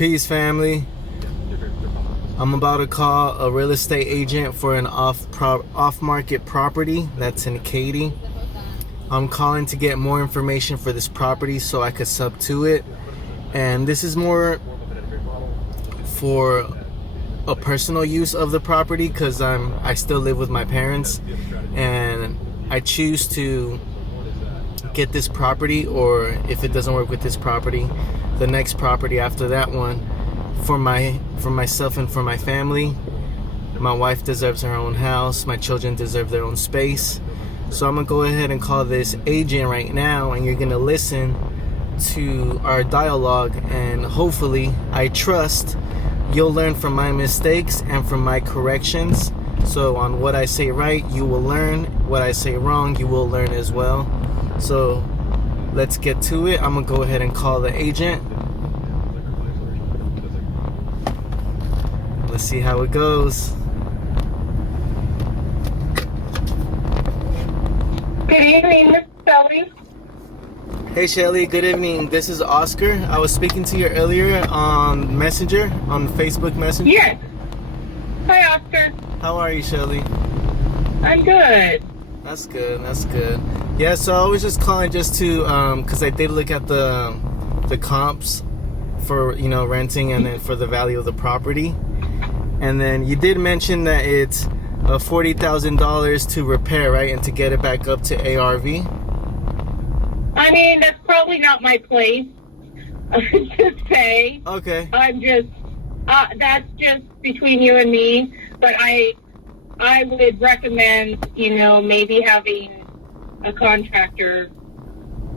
Peace, family. I'm about to call a real estate agent for an off-market property that's in Katy. I'm calling to get more information for this property so I could sub to it. And this is more for a personal use of the property because I still live with my parents, and I choose to get this property, or if it doesn't work with this property, the next property after that one, for myself and for my family. My wife deserves her own house. My children deserve their own space. So I'm gonna go ahead and call this agent right now, and you're gonna listen to our dialogue, and hopefully, I trust you'll learn from my mistakes and from my corrections. So on what I say right, you will learn. What I say wrong, you will learn as well. So let's get to it. I'm gonna go ahead and call the agent. Let's see how it goes. Good evening, Miss Shelly. Hey Shelly, good evening. This is Oscar. I was speaking to you earlier on Messenger, on Facebook Messenger. Yes. Hi, Oscar. How are you, Shelly? I'm good. That's good. That's good. Yeah, so I was just calling just to, because I did look at the comps for, renting, and then for the value of the property. And then you did mention that it's $40,000 to repair, right? And to get it back up to ARV? I mean, that's probably not my place to say. Okay. I'm just, that's just between you and me. But I would recommend, maybe having a contractor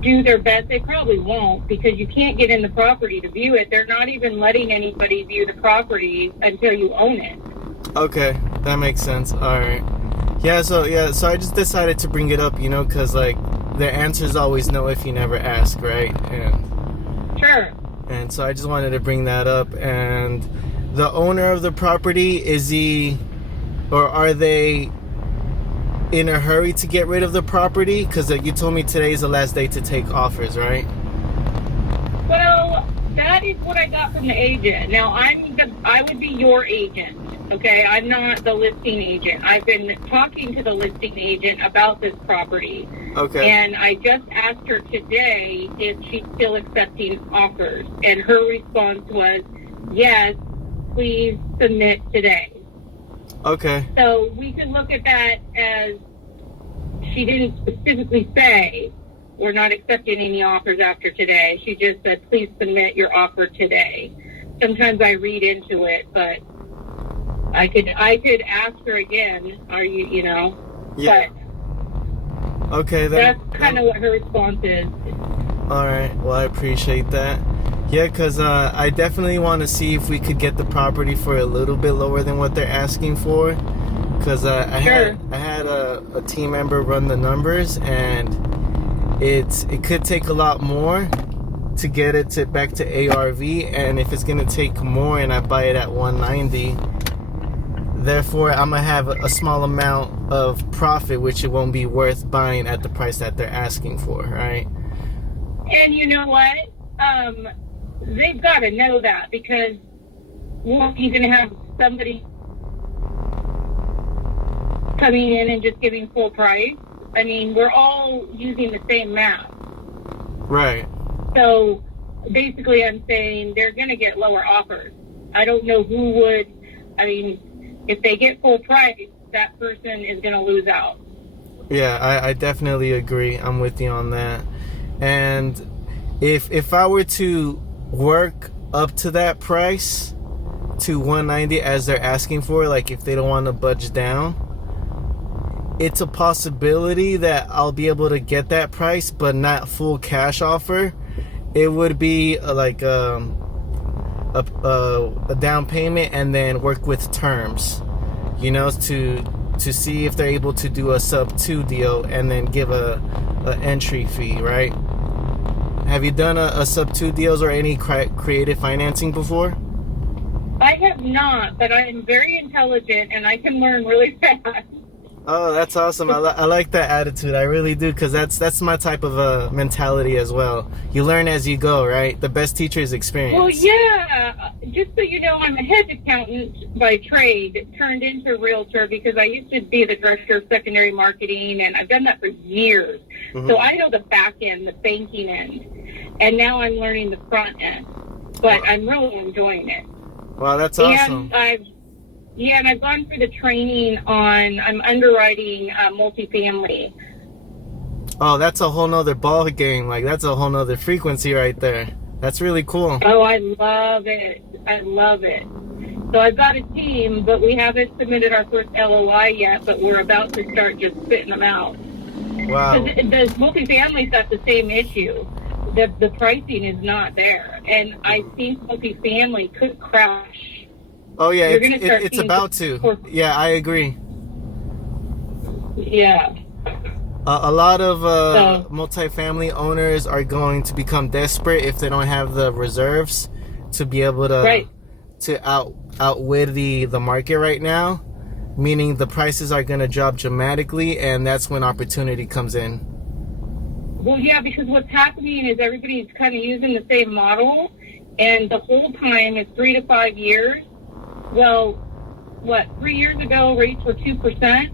do their best. They probably won't, because you can't get in the property to view it. They're not even letting anybody view the property until you own it. Okay, that makes sense. All right. Yeah, so I just decided to bring it up, because the answer is always no if you never ask, right? And sure. And so I just wanted to bring that up. And the owner of the property, are they in a hurry to get rid of the property? Because you told me today is the last day to take offers, right? Well, that is what I got from the agent. Now, I would be your agent, okay? I'm not the listing agent. I've been talking to the listing agent about this property. Okay. And I just asked her today if she's still accepting offers. And her response was, yes, please submit today. Okay. So we can look at that as she didn't specifically say we're not accepting any offers after today. She just said, please submit your offer today. Sometimes I read into it, but I could ask her again. Are you, Yeah. But okay. That's kind of what her response is. All right. Well, I appreciate that. Yeah, because I definitely want to see if we could get the property for a little bit lower than what they're asking for. Because I had a team member run the numbers, and it could take a lot more to get it back to ARV. And if it's going to take more and I buy it at 190, therefore I'm going to have a small amount of profit, which it won't be worth buying at the price that they're asking for, right? And you know what? They've got to know that, because you're going to have somebody coming in and just giving full price. I mean, we're all using the same math. Right. So basically I'm saying they're going to get lower offers. I don't know who would. I mean, if they get full price, that person is going to lose out. Yeah, I definitely agree. I'm with you on that. And if I were to work up to that price, to 190 as they're asking for, like if they don't want to budge down, it's a possibility that I'll be able to get that price, but not full cash offer. It would be a down payment, and then work with terms, to see if they're able to do a sub 2 deal, and then give a entry fee, right? Have you done a sub 2 deals or any creative financing before? I have not, but I am very intelligent and I can learn really fast. Oh, that's awesome. I like that attitude. I really do, because that's my type of mentality as well. You learn as you go, right? The best teacher is experience. Well, yeah. Just so you know, I'm a hedge accountant by trade, turned into a realtor because I used to be the director of secondary marketing, and I've done that for years. Mm-hmm. So I know the back end, the banking end, and now I'm learning the front end. But I'm really enjoying it. Wow, that's awesome. And I've gone through the training I'm underwriting multifamily. Oh, that's a whole nother ball game. Like, that's a whole nother frequency right there. That's really cool. Oh, I love it. I love it. So I've got a team, but we haven't submitted our first LOI yet, but we're about to start just spitting them out. Wow. The multifamily's got the same issue. The pricing is not there. And I think multifamily could crash. Oh, yeah, it's about to. Yeah, I agree. Yeah. A lot of multifamily owners are going to become desperate if they don't have the reserves to be able to outwit the market right now, meaning the prices are going to drop dramatically, and that's when opportunity comes in. Well, yeah, because what's happening is everybody's kind of using the same model, and the whole time is 3 to 5 years. Well, 3 years ago rates were 2%,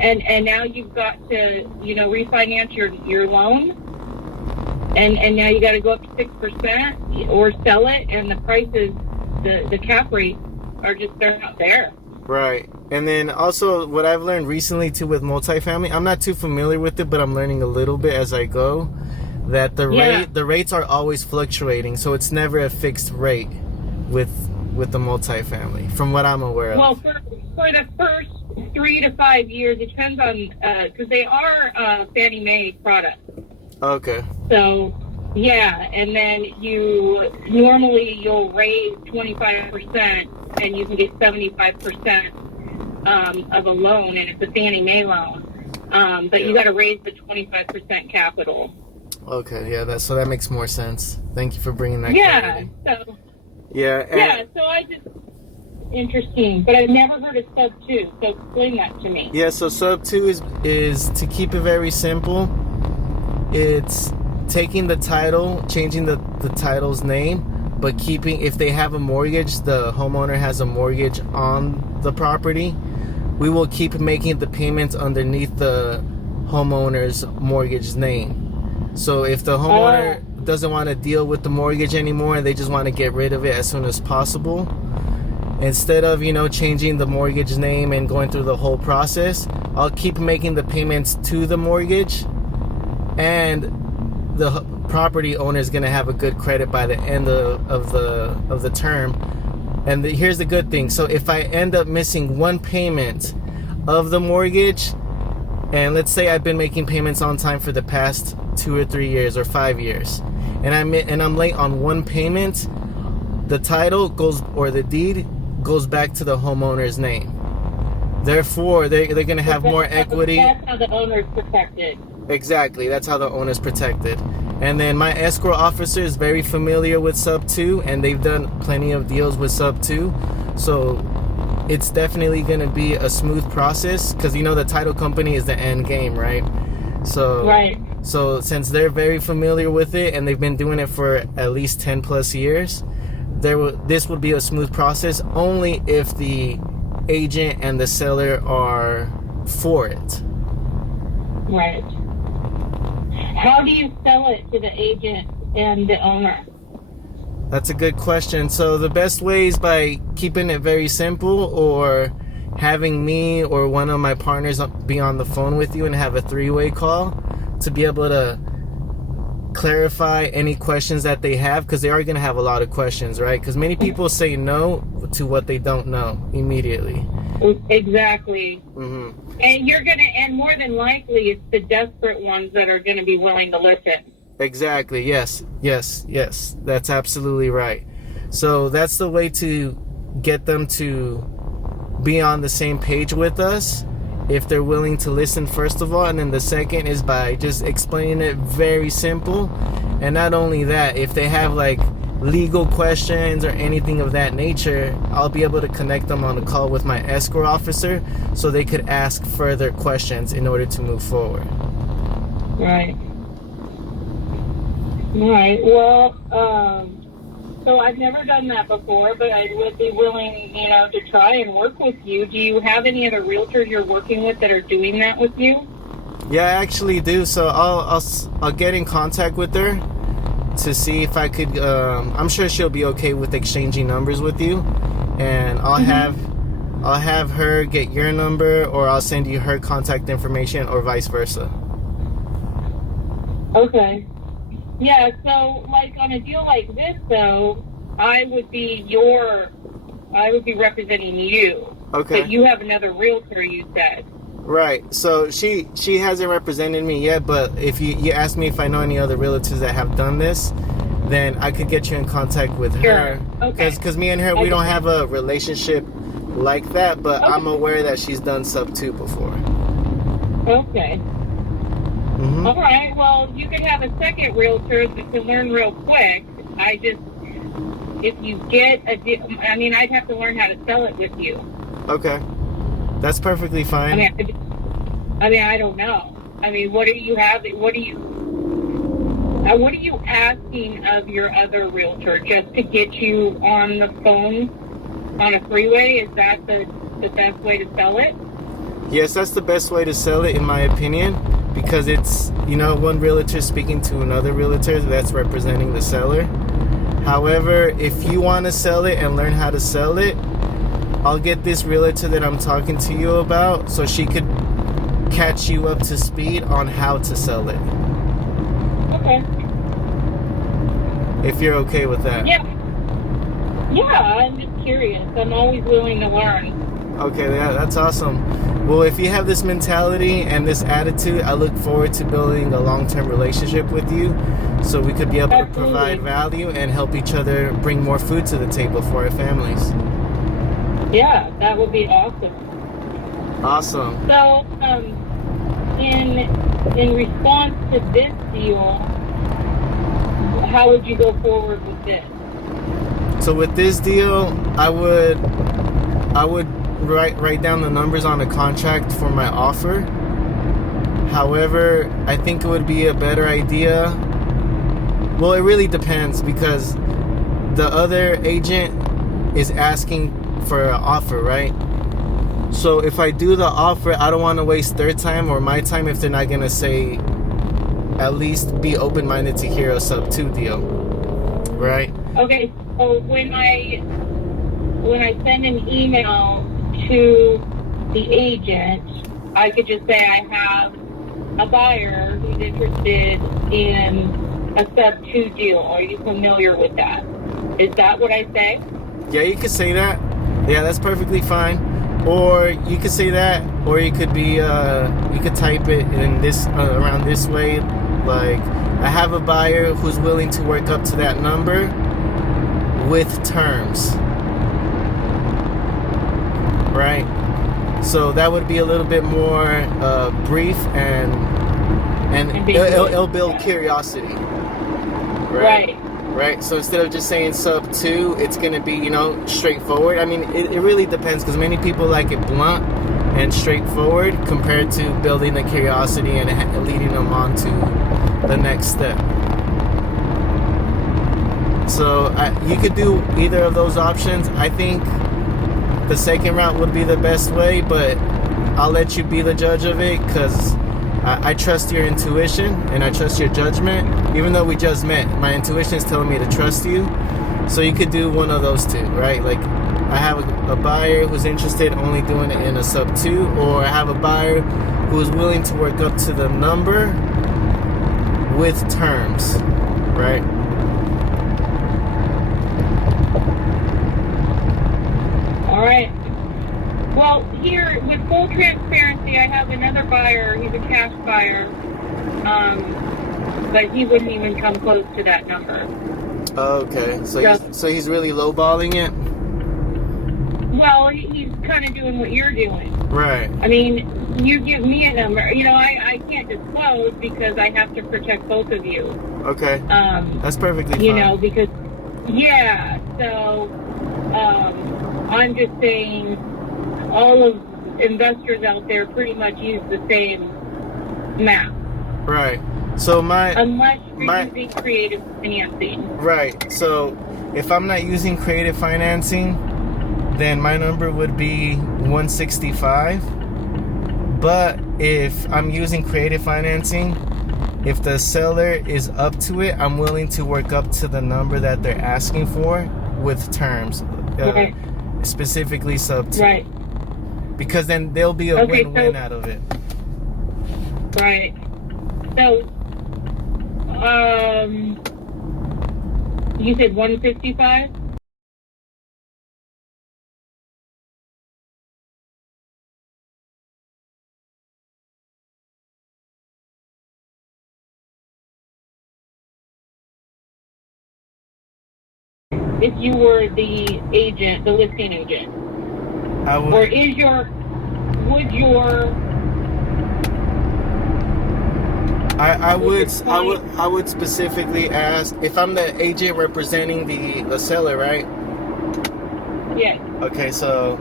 and now you've got to, refinance your loan, and now you got to go up to 6% or sell it, and the prices, the cap rates they're not there. Right. And then also what I've learned recently too with multifamily, I'm not too familiar with it, but I'm learning a little bit as I go, that the rates are always fluctuating, so it's never a fixed rate with the multifamily, from what I'm aware of. Well, for the first 3 to 5 years, it depends on, because they are Fannie Mae products. Okay. So, yeah, and then you'll raise 25%, and you can get 75% of a loan, and it's a Fannie Mae loan. But you got to raise the 25% capital. Okay, yeah, so that makes more sense. Thank you for bringing that. Yeah, clarity. So I just interesting, but I've never heard of sub 2. So explain that to me. Yeah, so sub 2 is to keep it very simple. It's taking the title, changing the title's name, but keeping, if they have a mortgage, the homeowner has a mortgage on the property, we will keep making the payments underneath the homeowner's mortgage name. So if the homeowner doesn't want to deal with the mortgage anymore and they just want to get rid of it as soon as possible, instead of changing the mortgage name and going through the whole process, I'll keep making the payments to the mortgage, and the property owner is going to have a good credit by the end of the term. And here's the good thing. So if I end up missing one payment of the mortgage, and let's say I've been making payments on time for the past 2 or 3 years or 5 years, and I'm late on one payment, the title goes, or the deed goes back to the homeowner's name. Therefore, they're going to have more equity. That's how the owner's protected. Exactly, that's how the owner's protected. And then my escrow officer is very familiar with sub 2, and they've done plenty of deals with sub 2. So it's definitely going to be a smooth process, because the title company is the end game, right? So since they're very familiar with it and they've been doing it for at least 10 plus years, this would be a smooth process only if the agent and the seller are for it. Right. How do you sell it to the agent and the owner? That's a good question. So the best way is by keeping it very simple, or having me or one of my partners be on the phone with you and have a 3-way call to be able to clarify any questions that they have, because they are going to have a lot of questions, right? Because many people say no to what they don't know immediately. Exactly. Mm-hmm. And more than likely, it's the desperate ones that are going to be willing to listen. Exactly. Yes. That's absolutely right. So that's the way to get them to be on the same page with us, if they're willing to listen, first of all. And then the second is by just explaining it very simple. And not only that, if they have like legal questions or anything of that nature, I'll be able to connect them on a call with my escrow officer so they could ask further questions in order to move forward. Right. Right. Well, so I've never done that before, but I would be willing, to try and work with you. Do you have any other realtors you're working with that are doing that with you? Yeah, I actually do. So I'll get in contact with her to see if I could. I'm sure she'll be okay with exchanging numbers with you, and I'll have her get your number, or I'll send you her contact information, or vice versa. Okay. Yeah, so like on a deal like this though, I would be representing you. Okay. But you have another realtor, you said. Right. So she hasn't represented me yet, but if you ask me if I know any other realtors that have done this, then I could get you in contact with her. Okay. Because me and her, we don't have a relationship like that, but Okay. I'm aware that she's done sub 2 before. Okay. Mm-hmm. All right. Well, you could have a second realtor that can learn real quick. If you get I'd have to learn how to sell it with you. Okay. That's perfectly fine. I don't know. What are you asking of your other realtor just to get you on the phone on a freeway? Is that the best way to sell it? Yes, that's the best way to sell it, in my opinion, because it's, one realtor speaking to another realtor that's representing the seller. However, if you want to sell it and learn how to sell it, I'll get this realtor that I'm talking to you about so she could catch you up to speed on how to sell it. Okay. If you're okay with that. Yeah. Yeah, I'm just curious. I'm always willing to learn. Okay, yeah, that's awesome. Well, if you have this mentality and this attitude, I look forward to building a long-term relationship with you so we could be able to provide value and help each other bring more food to the table for our families. Yeah, that would be awesome. Awesome. So, in response to this deal, how would you go forward with this? So with this deal, I would write down the numbers on a contract for my offer. However, I think it would be a better idea. Well, it really depends, because the other agent is asking for an offer, right? So if I do the offer, I don't want to waste their time or my time if they're not going to say, at least be open-minded to hear a sub 2 deal, right? Okay, so when I send an email to the agent, I could just say I have a buyer who's interested in a sub 2 deal. Are you familiar with that? Is that what I say? Yeah, you could say that. Yeah, that's perfectly fine. Or you could say that, or you could be, you could type it in this around this way, like, I have a buyer who's willing to work up to that number with terms, right? So that would be a little bit more brief, and it'll build curiosity, right? Right. So instead of just saying sub 2, it's going to be, straightforward. It really depends, because many people like it blunt and straightforward compared to building the curiosity and leading them on to the next step. So you could do either of those options. I think the second route would be the best way, but I'll let you be the judge of it, because I trust your intuition and I trust your judgment. Even though we just met, my intuition is telling me to trust you. So you could do one of those two, right? Like, I have a buyer who's interested only doing it in a sub 2, or I have a buyer who is willing to work up to the number with terms, right? All right. Well, here, with full transparency, I have another buyer. He's a cash buyer, but he wouldn't even come close to that number. Okay, so he's really lowballing it? Well, he's kind of doing what you're doing. Right. You give me a number. I can't disclose because I have to protect both of you. Okay. That's perfectly fine. Because Yeah, so I'm just saying all of investors out there pretty much use the same map. Right. So unless you're using creative financing. Right. So if I'm not using creative financing, then my number would be 165. But if I'm using creative financing, if the seller is up to it, I'm willing to work up to the number that they're asking for with terms, Right. specifically sub 2. Right. Because then there'll be a win-win out of it. Right. So, you said 155? If you were the agent, the listing agent, I would. or I would specifically ask if I'm the agent representing the seller, right? Yes. Okay, so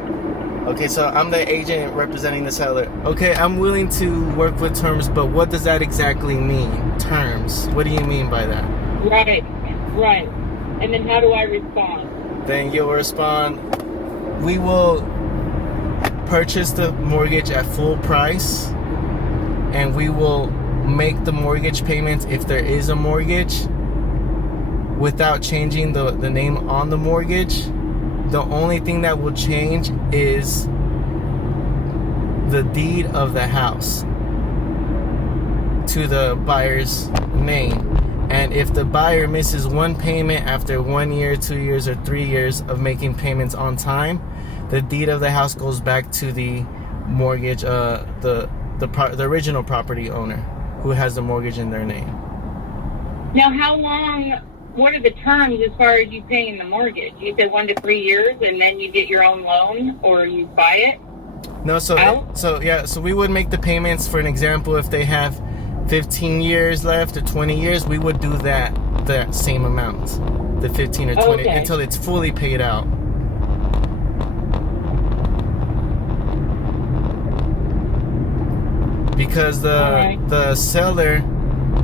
I'm the agent representing the seller. Okay, I'm willing to work with terms, but what does that exactly mean? Terms. What do you mean by that? Right. And then how do I respond? Then you'll respond, we will purchase the mortgage at full price, and we will make the mortgage payments, if there is a mortgage, without changing the name on the mortgage. The only thing that will change is the deed of the house to the buyer's name. And if the buyer misses one payment after 1 year, 2 years, or 3 years of making payments on time, the deed of the house goes back to the mortgage, the original property owner who has the mortgage in their name. Now, how long? What are the terms as far as you paying the mortgage? You said 1 to 3 years, and then you get your own loan, or you buy it? No, so we would make the payments. For an example, if they have 15 years left or 20 years, we would do that same amount, the 15 or 20, until it's fully paid out. Because the seller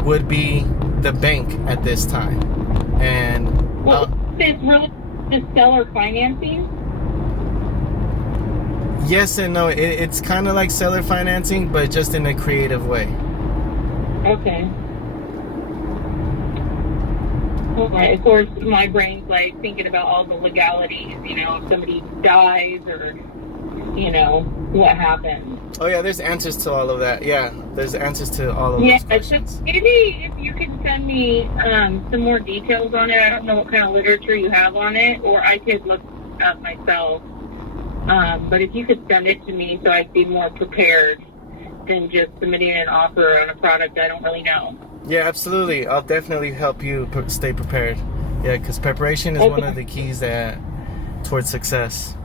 would be the bank at this time. And is really just seller financing? Yes and no. It's kind of like seller financing, but just in a creative way. Okay. All right. Of course, my brain's like thinking about all the legalities. If somebody dies or, what happens. Oh yeah, there's answers to all of that. Yeah, there's answers to all of those questions. So maybe if you could send me some more details on it. I don't know what kind of literature you have on it, or I could look up myself. But if you could send it to me so I'd be more prepared than just submitting an offer on a product I don't really know. Yeah, absolutely. I'll definitely help you stay prepared. Yeah, because preparation is one of the keys towards success.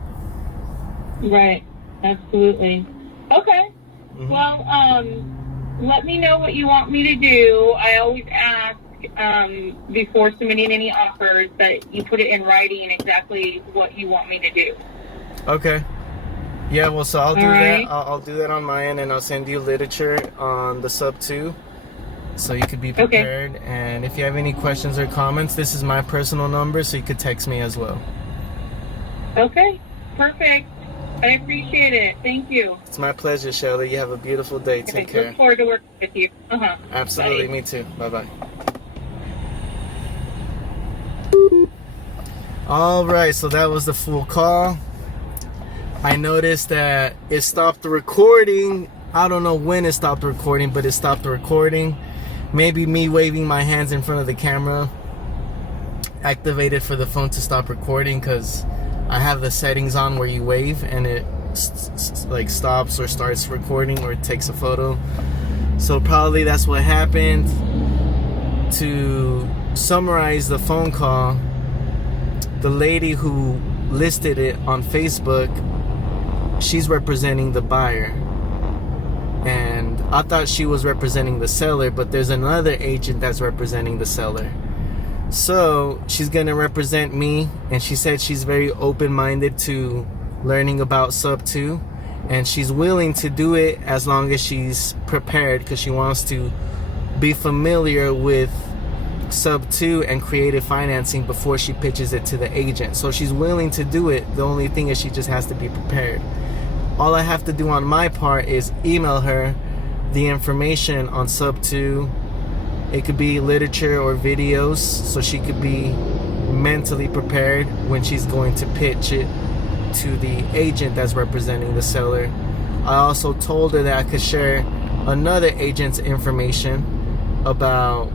Right. Absolutely. Okay. Mm-hmm. Well, let me know what you want me to do. I always ask before submitting any offers that you put it in writing exactly what you want me to do. Okay. Yeah, well, so I'll do that. I'll do that on my end, and I'll send you literature on the sub 2, so you could be prepared. Okay. And if you have any questions or comments, this is my personal number, so you could text me as well. Okay. Perfect. I appreciate it. Thank you. It's my pleasure, Shelly. You have a beautiful day. Take care. Look forward to working with you. Absolutely. Bye. Me too. Bye-bye. All right, so that was the full call. I noticed that it stopped the recording. I don't know when it stopped recording, but it stopped the recording. Maybe me waving my hands in front of the camera activated for the phone to stop recording, because I have the settings on where you wave and it like stops or starts recording, or it takes a photo. So probably that's what happened. To summarize the phone call, the lady who listed it on Facebook, she's representing the buyer, and I thought she was representing the seller, but there's another agent that's representing the seller. So she's gonna represent me, and she said she's very open-minded to learning about sub 2, and she's willing to do it as long as she's prepared, because she wants to be familiar with sub 2 and creative financing before she pitches it to the agent. So she's willing to do it. The only thing is she just has to be prepared. All I have to do on my part is email her the information on sub 2. It could be literature or videos, so she could be mentally prepared when she's going to pitch it to the agent that's representing the seller. I also told her that I could share another agent's information about,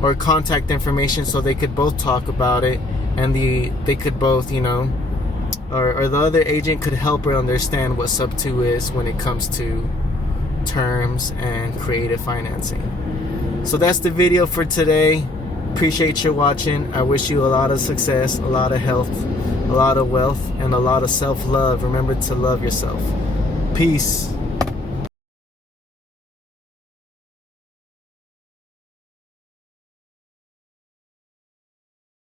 or contact information, so they could both talk about it, and they could both, or the other agent could help her understand what sub 2 is when it comes to terms and creative financing. So that's the video for today. Appreciate you watching. I wish you a lot of success, a lot of health, a lot of wealth, and a lot of self-love. Remember to love yourself. Peace.